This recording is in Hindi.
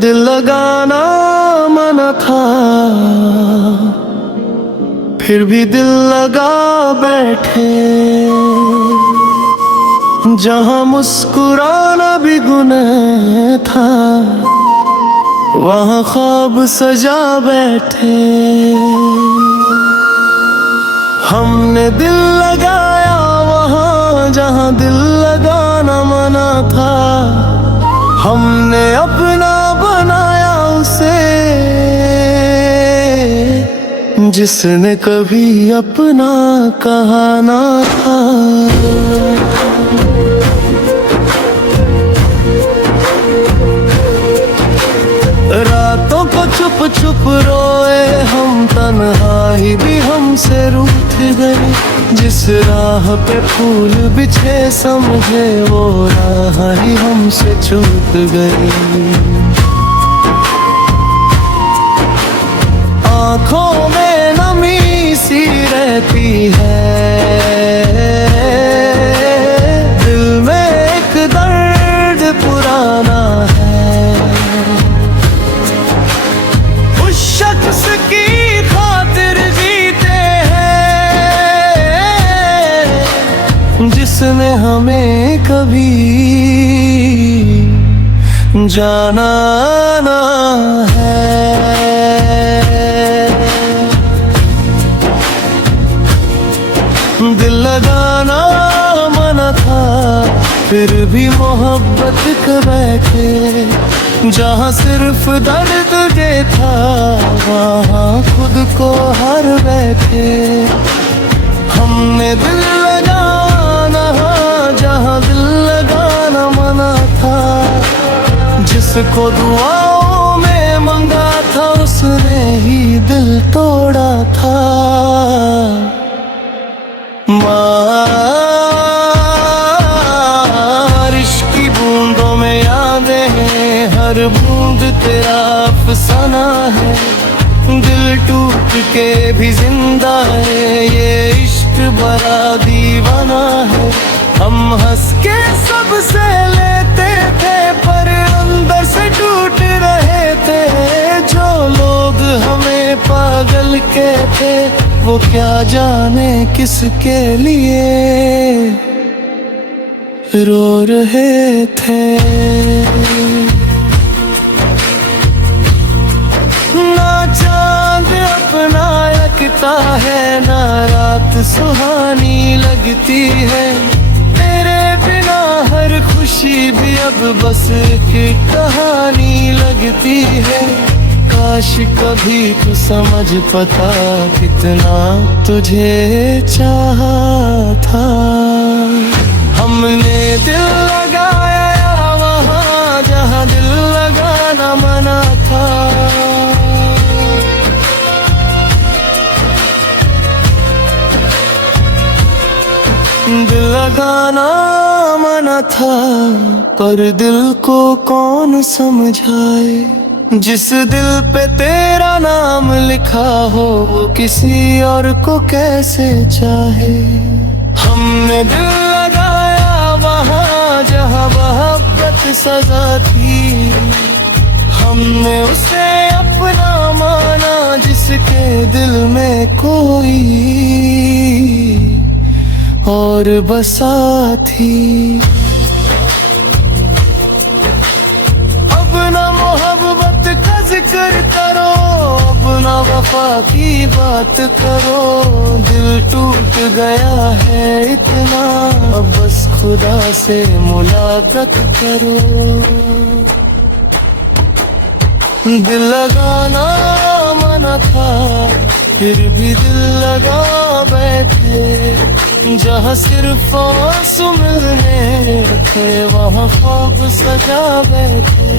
दिल लगाना मना था, फिर भी दिल लगा बैठे। जहाँ मुस्कुराना भी गुनाह था, वहाँ ख्वाब सजा बैठे। हमने दिल लगाया वहाँ जहाँ दिल लगाना मना था। हमने अपना बनाया उसे, जिसने कभी अपना कहा ना था। रातों को चुप चुप रोए हम, तन्हाई भी हमसे रूठ गई। जिस राह पे फूल बिछे समझे, वो राह ही हमसे छूट गई। आँखों में नमी सी रहती है, दिल में एक दर्द पुराना है। उस शख्स की खातिर जीते हैं, जिसने हमें कभी जाना ना है। दिल लगाना मना था, फिर भी मोहब्बत कर बैठे। जहाँ सिर्फ दर्द दे था, वहाँ खुद को हार बैठे। हमने दिल लगाना जहाँ दिल लगाना मना था। जिसको दुआओं में मंगा था, उसने ही दिल तोड़ा था। बारिश की बूंदों में यादें हैं, हर बूंद तेरा अफसाना है। दिल टूट के भी जिंदा है, ये इश्क बड़ा दीवाना है। हम हंस के सबसे लेते थे, पर अंदर से टूट रहे थे। जो लोग हमें पागल कहते, वो क्या जाने किसके लिए रो रहे थे। ना चांद अपना लगता है, ना रात सुहानी लगती है। तेरे बिना हर खुशी भी अब बस एक कहानी लगती है। काश कभी तू समझ पता, कितना तुझे चाहा था। हमने दिल लगाया वहाँ जहाँ दिल लगाना मना था। दिल लगाना मना था, पर दिल को कौन समझाए। जिस दिल पे तेरा नाम लिखा हो, वो किसी और को कैसे चाहे। हमने दिल लगाया वहाँ जहाँ मोहब्बत सजा थी। हमने उसे अपना माना, जिसके दिल में कोई और बसा थी। अब ना मोहब्बत का जिक्र करो, अब ना वफा की बात करो। दिल टूट गया है इतना, अब बस खुदा से मुलाकात करो। दिल लगाना मना था, फिर भी दिल लगा बैठे। जहाँ सिर्फ आंसू मिलने थे, वहाँ ख्वाब सजा बैठे।